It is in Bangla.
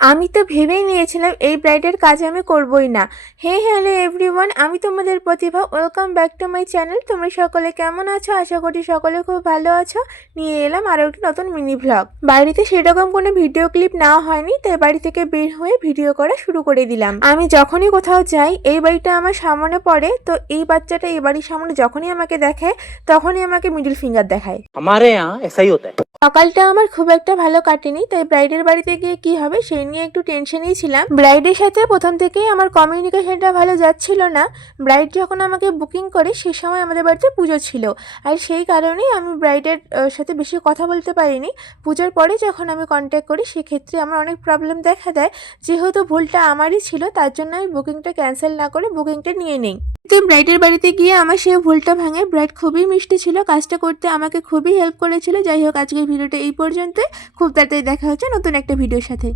আমি তো ভেবেই নিয়েছিলাম এই ব্রাইডের কাজ আমি করবই না। হে হ্যালো এভরিওয়ান, আমি তোমাদের Pratibha. Welcome back to my channel. তোমরা সকলে কেমন আছো? আশা করি সকলে খুব ভালো আছো। নিয়ে এলাম আরও একটি নতুন মিনি ভ্লগ। বাড়িতে সেরকম কোনো ভিডিও ক্লিপ নেওয়া হয়নি, তাই বাড়ি থেকে বের হয়ে ভিডিও করা শুরু করে দিলাম। আমি যখনই কোথাও যাই, এই বাড়িটা আমার সামনে পড়ে, তো এই বাচ্চাটা এই বাড়ির সামনে যখনই আমাকে দেখে তখনই আমাকে মিডল ফিঙ্গার দেখায়। हमारे यहाँ ऐसा ही होता है। সকালটা আমার খুব একটা ভালো কাটেনি, তাই ব্রাইডের বাড়িতে গিয়ে কি হবে সেই নিয়ে একটু টেনশনেই ছিলাম। ব্রাইডের সাথে প্রথম থেকেই আমার কমিউনিকেশনটা ভালো যাচ্ছিল না। ব্রাইড যখন আমাকে বুকিং করে সে সময় আমাদের বাড়িতে পুজো ছিল, আর সেই কারণেই আমি ব্রাইডের সাথে বেশি কথা বলতে পারিনি। পুজোর পরে যখন আমি কন্ট্যাক্ট করি সেক্ষেত্রে আমার অনেক প্রবলেম দেখা দেয়। যেহেতু ভুলটা আমারই ছিল, তার জন্য আমি বুকিংটা ক্যান্সেল না করে বুকিংটা নিয়ে নিই। তো ব্রাইডের বাড়িতে গিয়ে আমার সেই ভুলটা ভাঙে। ব্রাইড খুবই মিষ্টি ছিল, কাজটা করতে আমাকে খুবই হেল্প করেছিল। যাই হোক, আজকের ভিডিওটা এই পর্যন্তই। খুব তাড়াতাড়ি দেখা হচ্ছে নতুন একটা ভিডিওর সাথে।